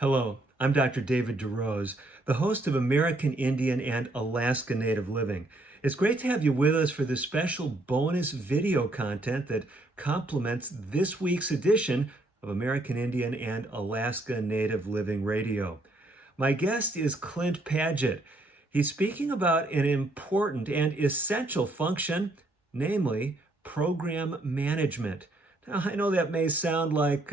Hello, I'm Dr. David DeRose, the host of American Indian and Alaska Native Living. It's great to have you with us for this special bonus video content that complements this week's edition of American Indian and Alaska Native Living Radio. My guest is Clint Padgett. He's speaking about an important and essential function, namely program management. Now, I know that may sound like,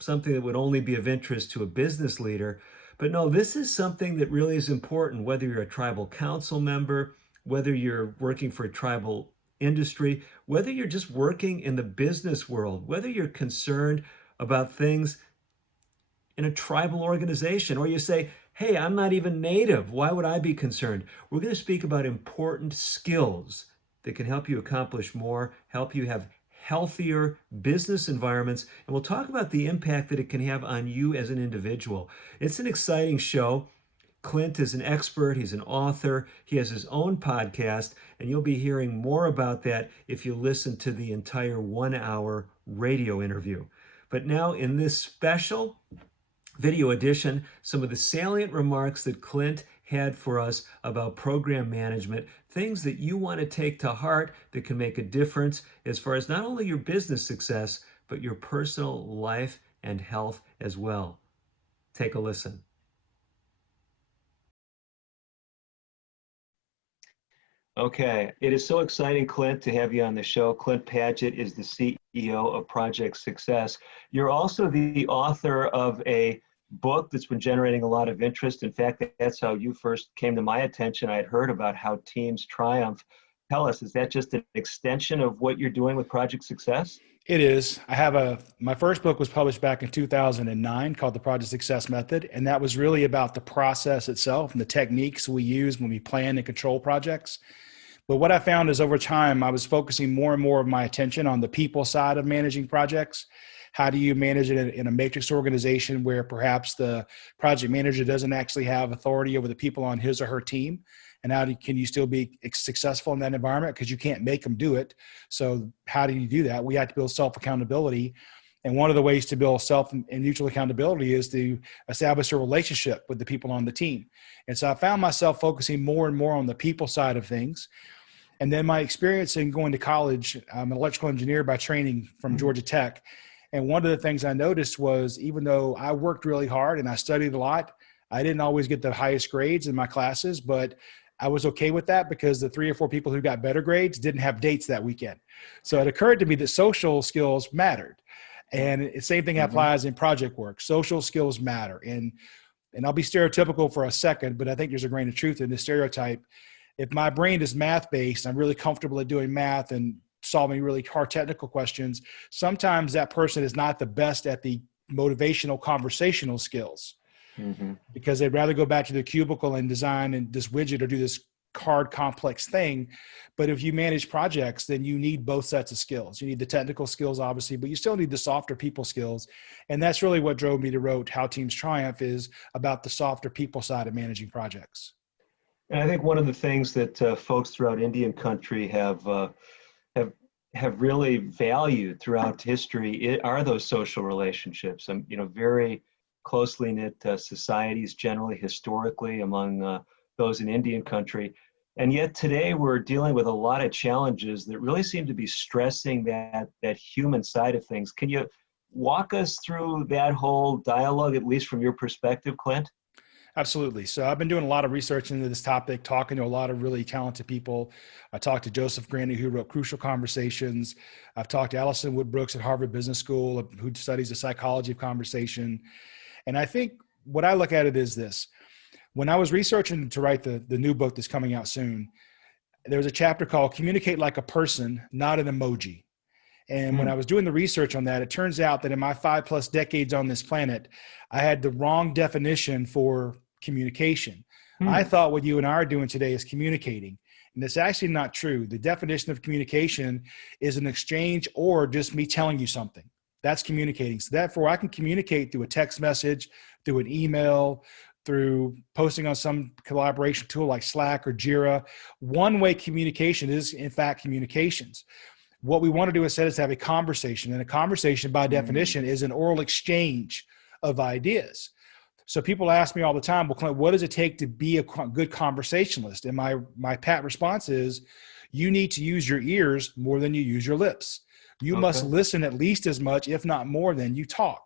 something that would only be of interest to a business leader, but no, this is something that really is important, whether you're a tribal council member, whether you're working for a tribal industry, whether you're just working in the business world, whether you're concerned about things in a tribal organization, or you say, hey, I'm not even native. Why would I be concerned? We're going to speak about important skills that can help you accomplish more, help you have healthier business environments, and we'll talk about the impact that it can have on you as an individual. It's an exciting show. Clint is an expert, he's an author, he has his own podcast, and you'll be hearing more about that if you listen to the entire 1 hour radio interview. But now, in this special video edition, some of the salient remarks that Clint had for us about program management, things that you want to take to heart that can make a difference as far as not only your business success, but your personal life and health as well. Take a listen. Okay, it is so exciting, Clint, to have you on the show. Clint Padgett is the CEO of Project Success. You're also the author of a book that's been generating a lot of interest. In fact, that's how you first came to my attention. I had heard about how teams triumph. Tell us, is that just an extension of what you're doing with Project Success? It is. My first book was published back in 2009 called The Project Success Method. And that was really about the process itself and the techniques we use when we plan and control projects. But what I found is over time, I was focusing more and more of my attention on the people side of managing projects. How do you manage it in a matrix organization where perhaps the project manager doesn't actually have authority over the people on his or her team? And can you still be successful in that environment? Because you can't make them do it. So how do you do that? We have to build self-accountability. And one of the ways to build self and mutual accountability is to establish a relationship with the people on the team. And so I found myself focusing more and more on the people side of things. And then my experience in going to college, I'm an electrical engineer by training from Georgia Tech. And one of the things I noticed was even though I worked really hard and I studied a lot, I didn't always get the highest grades in my classes, but I was okay with that because the 3 or 4 people who got better grades didn't have dates that weekend. So it occurred to me that social skills mattered. And the same thing applies in project work. Social skills matter. And I'll be stereotypical for a second, but I think there's a grain of truth in this stereotype. If my brain is math-based, I'm really comfortable at doing math and solving really hard technical questions, sometimes that person is not the best at the motivational conversational skills because they'd rather go back to the cubicle and design and this widget or do this hard complex thing. But if you manage projects, then you need both sets of skills. You need the technical skills, obviously, but you still need the softer people skills. And that's really what drove me to write How Teams Triumph, is about the softer people side of managing projects. And I think one of the things that folks throughout Indian country have really valued throughout history are those social relationships. And very closely knit societies, generally historically among those in Indian country. And yet today we're dealing with a lot of challenges that really seem to be stressing that human side of things. Can you walk us through that whole dialogue, at least from your perspective, Clint? Absolutely. So I've been doing a lot of research into this topic, talking to a lot of really talented people. I talked to Joseph Grandy, who wrote Crucial Conversations. I've talked to Alison Wood Brooks at Harvard Business School, who studies the psychology of conversation. And I think what I look at it is this. When I was researching to write the new book that's coming out soon, there was a chapter called Communicate Like a Person, Not an Emoji. And when I was doing the research on that, it turns out that in my 5+ decades on this planet, I had the wrong definition for communication. I thought what you and I are doing today is communicating. And it's actually not true. The definition of communication is an exchange or just me telling you something. That's communicating. So therefore, I can communicate through a text message, through an email, through posting on some collaboration tool like Slack or Jira. One-way communication is, in fact, communications. What we want to do instead is have a conversation. And a conversation, by definition, is an oral exchange of ideas. So people ask me all the time, well, Clint, what does it take to be a good conversationalist? And my pat response is, you need to use your ears more than you use your lips. You must Okay. listen at least as much, if not more, than you talk.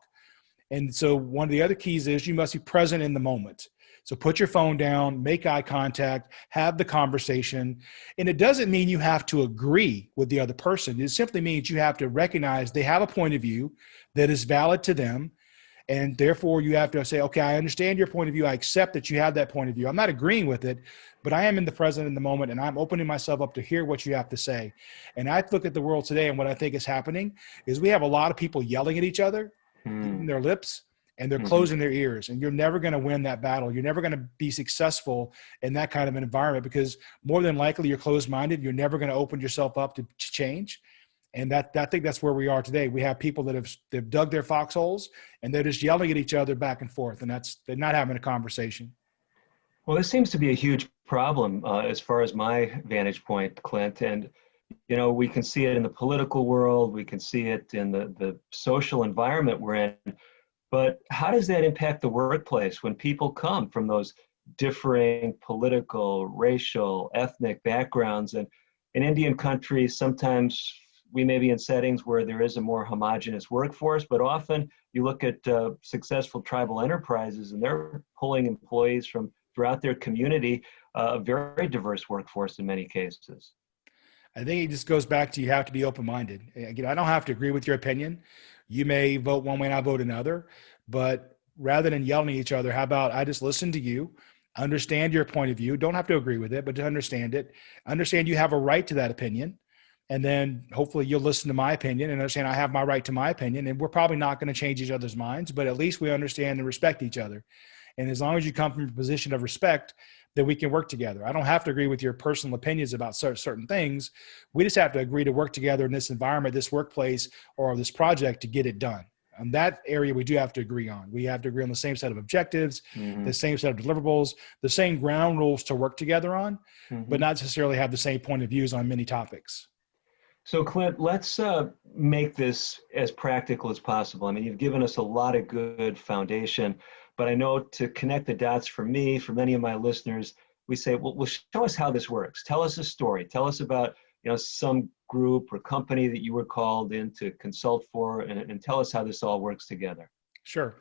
And so one of the other keys is you must be present in the moment. So put your phone down, make eye contact, have the conversation. And it doesn't mean you have to agree with the other person. It simply means you have to recognize they have a point of view that is valid to them. And therefore you have to say, okay, I understand your point of view. I accept that you have that point of view. I'm not agreeing with it, but I am in the present in the moment, and I'm opening myself up to hear what you have to say. And I look at the world today, and what I think is happening is we have a lot of people yelling at each other, Mm. their lips, and they're Hmm. closing their ears. And you're never going to win that battle. You're never going to be successful in that kind of an environment, because more than likely you're closed-minded. You're never going to open yourself up to change. And I think that's where we are today. We have people that they've dug their foxholes, and they're just yelling at each other back and forth. And they're not having a conversation. Well, this seems to be a huge problem as far as my vantage point, Clint. And, you know, we can see it in the political world, we can see it in the social environment we're in. But how does that impact the workplace when people come from those differing political, racial, ethnic backgrounds? And in Indian countries, sometimes we may be in settings where there is a more homogenous workforce, but often you look at successful tribal enterprises and they're pulling employees from throughout their community, a very diverse workforce in many cases. I think it just goes back to, you have to be open-minded. Again, I don't have to agree with your opinion. You may vote one way and I vote another, but rather than yelling at each other, how about I just listen to you, understand your point of view, don't have to agree with it, but to understand it, understand you have a right to that opinion. And then hopefully you'll listen to my opinion and understand I have my right to my opinion. And we're probably not going to change each other's minds, but at least we understand and respect each other. And as long as you come from a position of respect, then we can work together. I don't have to agree with your personal opinions about certain things. We just have to agree to work together in this environment, this workplace, or this project to get it done. And that area we do have to agree on. We have to agree on the same set of objectives, Hmm. the same set of deliverables, the same ground rules to work together on, but Hmm. not necessarily have the same point of views on many topics. So, Clint, let's make this as practical as possible. I mean, you've given us a lot of good foundation, but I know to connect the dots for me, for many of my listeners, we say, well, show us how this works. Tell us a story. Tell us about, you know, some group or company that you were called in to consult for, and tell us how this all works together. Sure.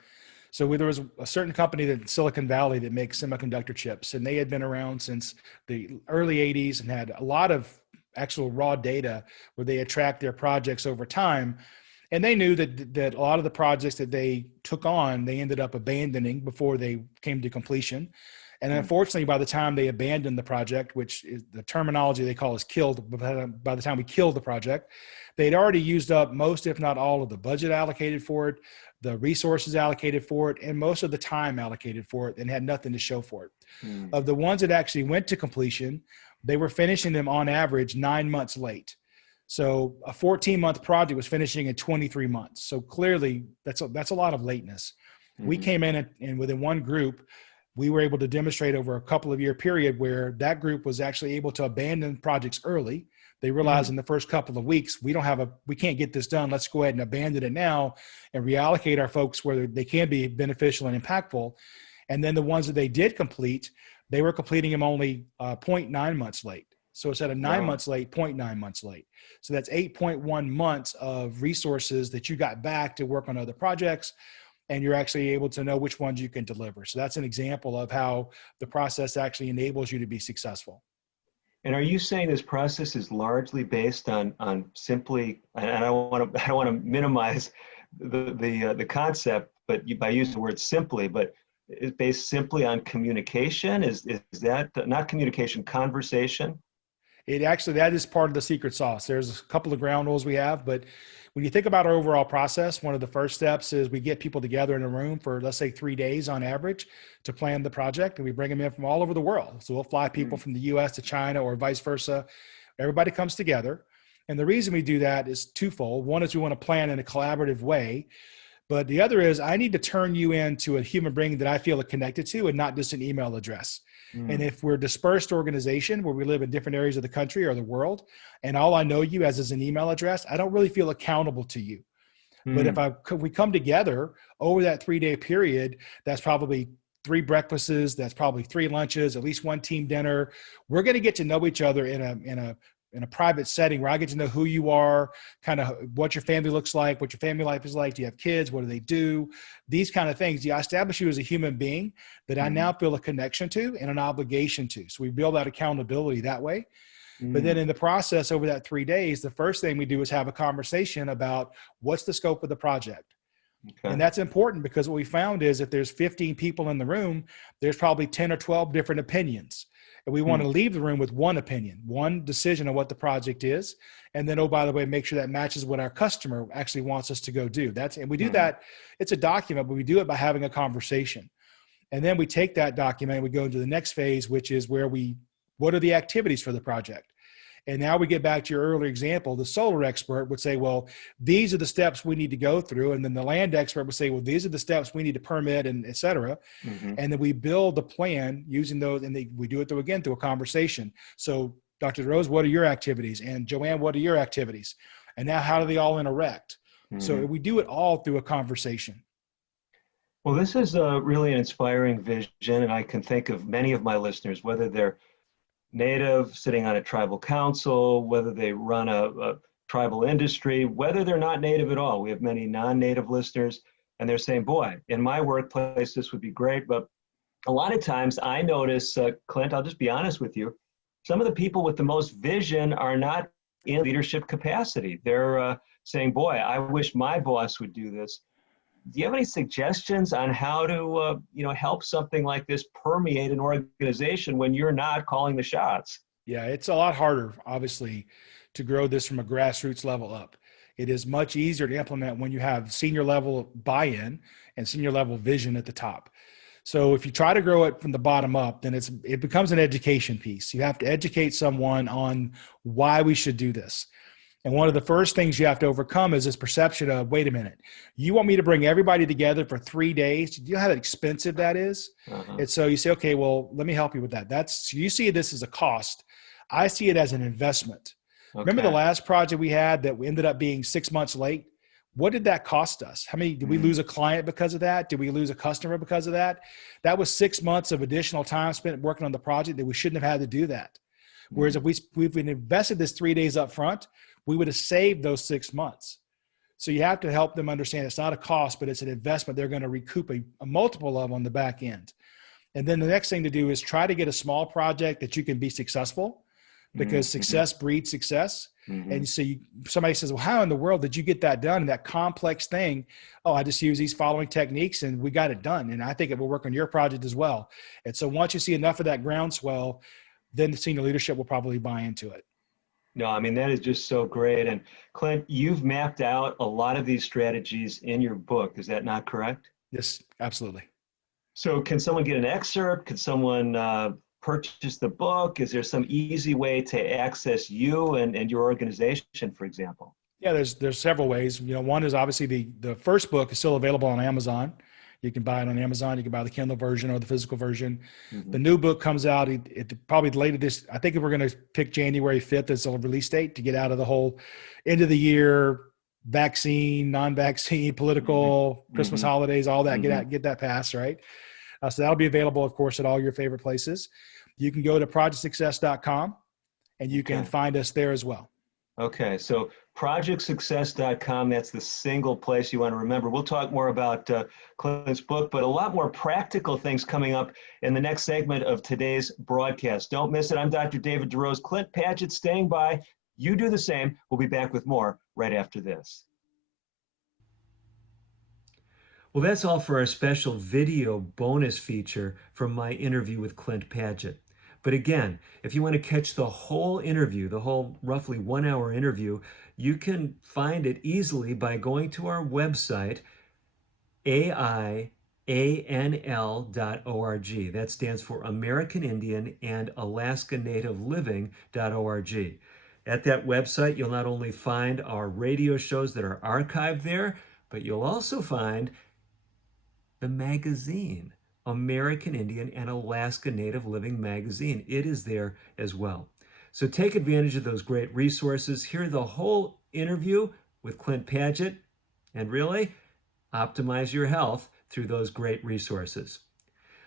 So there was a certain company in Silicon Valley that makes semiconductor chips, and they had been around since the early 80s and had a lot of actual raw data where they had tracked their projects over time. And they knew that a lot of the projects that they took on, they ended up abandoning before they came to completion. And Mm. unfortunately, by the time they abandoned the project, which is the terminology they call is killed, by the time we killed the project, they'd already used up most, if not all, of the budget allocated for it, the resources allocated for it, and most of the time allocated for it, and had nothing to show for it. Mm. Of the ones that actually went to completion, they were finishing them on average 9 months late. So a 14-month project was finishing in 23 months. So clearly that's a lot of lateness. We Hmm. came in and within one group, we were able to demonstrate over a couple of year period where that group was actually able to abandon projects early. They realized Mm. in the first couple of weeks, we can't get this done. Let's go ahead and abandon it now and reallocate our folks where they can be beneficial and impactful. And then the ones that they did complete, they were completing them only 0.9 months late. So instead of 9 months Wow. late, 0.9 months late. So that's 8.1 months of resources that you got back to work on other projects. And you're actually able to know which ones you can deliver. So that's an example of how the process actually enables you to be successful. And are you saying this process is largely based on simply, and I don't want to I don't want to minimize the concept, but by using the word simply, but it's based simply on communication? Is that not communication, conversation? It actually, that is part of the secret sauce. There's a couple of ground rules we have, but when you think about our overall process, one of the first steps is we get people together in a room for, let's say, 3 days on average to plan the project. And we bring them in from all over the world. So we'll fly people Mm. from the US to China or vice versa. Everybody comes together. And the reason we do that is twofold. One is we want to plan in a collaborative way. But the other is I need to turn you into a human being that I feel connected to and not just an email address. And Mm. if we're a dispersed organization where we live in different areas of the country or the world, and all I know you as is an email address, I don't really feel accountable to you. But if Mm, we come together over that 3-day period, that's probably 3 breakfasts, that's probably 3 lunches, at least one team dinner. We're going to get to know each other in a private setting where I get to know who you are, kind of what your family looks like, what your family life is like. Do you have kids? What do they do? These kind of things. I establish you as a human being that I mm, now feel a connection to and an obligation to. So we build that accountability that way. But then mm. in the process over that 3 days, the first thing we do is have a conversation about what's the scope of the project. And Okay. that's important because what we found is if there's 15 people in the room, there's probably 10 or 12 different opinions. And we want Hmm. to leave the room with one opinion, one decision on what the project is. And then, oh, by the way, make sure that matches what our customer actually wants us to go do. And we do Mhm. that. It's a document, but we do it by having a conversation. And then we take that document and we go into the next phase, which is what are the activities for the project? And now we get back to your earlier example. The solar expert would say, well, these are the steps we need to go through. And then the land expert would say, well, these are the steps we need to permit and et cetera. Mhm. And then we build the plan using those. And we do it through a conversation. So Dr. DeRose, what are your activities? And Joanne, what are your activities? And now how do they all interact? So Mhm. we do it all through a conversation. Well, this is really an inspiring vision, and I can think of many of my listeners, whether they're native, sitting on a tribal council, whether they run a tribal industry, whether they're not native at all. We have many non-native listeners, and they're saying, "Boy, in my workplace, this would be great." But a lot of times, I notice, Clint, I'll just be honest with you, some of the people with the most vision are not in leadership capacity. They're saying, "Boy, I wish my boss would do this." Do you have any suggestions on how to help something like this permeate an organization when you're not calling the shots? Yeah, it's a lot harder, obviously, to grow this from a grassroots level up. It is much easier to implement when you have senior level buy-in and senior level vision at the top. So if you try to grow it from the bottom up, then it becomes an education piece. You have to educate someone on why we should do this. And one of the first things you have to overcome is this perception of, wait a minute, you want me to bring everybody together for 3 days? Do you know how expensive that is? Uh-huh. And so you say, okay, well, let me help you with that. So you see this as a cost. I see it as an investment. Remember the Okay. last project we had that we ended up being 6 months late? What did that cost us? Did we Mm. lose a client because of that? Did we lose a customer because of that? That was 6 months of additional time spent working on the project that we shouldn't have had to do that. Whereas Mm. if we've invested this 3 days up front, we would have saved those 6 months. So you have to help them understand it's not a cost, but it's an investment they're going to recoup a multiple of on the back end. And then the next thing to do is try to get a small project that you can be successful, because Mm-hmm. success breeds success. Mm-hmm. And so somebody says, well, how in the world did you get that done? And that complex thing, oh, I just use these following techniques and we got it done. And I think it will work on your project as well. And so once you see enough of that groundswell, then the senior leadership will probably buy into it. No, I mean, that is just so great. And Clint, you've mapped out a lot of these strategies in your book. Is that not correct? Yes, absolutely. So can someone get an excerpt? Could someone purchase the book? Is there some easy way to access you and your organization, for example? Yeah, there's several ways. One is obviously the first book is still available on Amazon. You can buy it on Amazon. You can buy the Kindle version or the physical version. Mm-hmm. The new book comes out probably later this. I think we're going to pick January 5th as a release date to get out of the whole end of the year vaccine, non-vaccine, political, Christmas Mm-hmm. holidays, all that. Mm-hmm. Get that passed, right? So that'll be available, of course, at all your favorite places. You can go to projectsuccess.com and you can Okay. find us there as well. Okay, so projectsuccess.com, that's the single place you want to remember. We'll talk more about Clint's book, but a lot more practical things coming up in the next segment of today's broadcast. Don't miss it. I'm Dr. David DeRose. Clint Padgett staying by. You do the same. We'll be back with more right after this. Well, that's all for our special video bonus feature from my interview with Clint Padgett. But again, if you want to catch the whole interview, the whole roughly 1 hour interview, you can find it easily by going to our website, aianl.org. That stands for American Indian and Alaska Native Living.org. At that website, you'll not only find our radio shows that are archived there, but you'll also find the magazine, American Indian and Alaska Native Living magazine. It is there as well. So take advantage of those great resources. Hear the whole interview with Clint Padgett and really optimize your health through those great resources.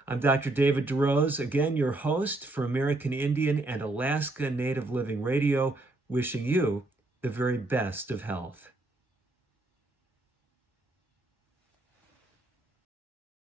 I'm Dr. David DeRose, again, your host for American Indian and Alaska Native Living Radio, wishing you the very best of health.